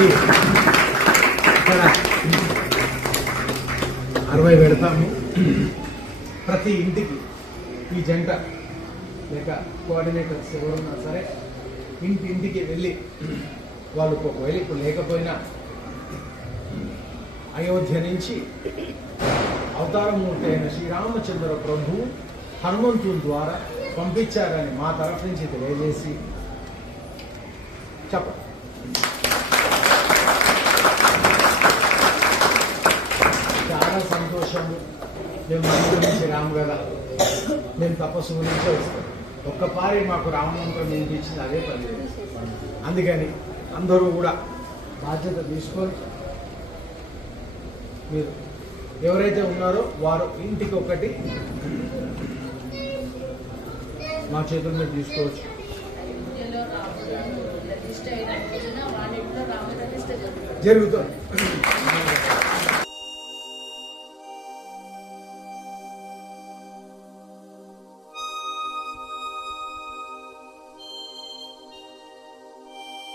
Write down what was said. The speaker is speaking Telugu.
ఇక్కడ 60 పెడతాము. ప్రతి ఇంటికి ఈ జంట లేక కోఆర్డినేటర్స్ ఎవరున్నా సరే ఇంటికి వెళ్ళి వాళ్ళు ఒకవేళ ఇప్పుడు లేకపోయినా అయోధ్య నుంచి అవతారమూర్తి అయిన శ్రీరామచంద్ర ప్రభు హనుమంతుని ద్వారా పంపించారని మా తరఫు నుంచి తెలియజేసి చెప్పండి. చాలా సంతోషము. మేము మన గురించి రాము కదా, మేము తపస్సు గురించే వస్తాం. ఒక్కపారి మాకు రామమంత్రం వినిపించింది, అదే పని. అందుకని అందరూ కూడా బాధ్యత తీసుకొని మీరు ఎవరైతే ఉన్నారో వారు ఇంటికి ఒకటి మా చేతుల మీద తీసుకోవచ్చు. జరుగుతుంది.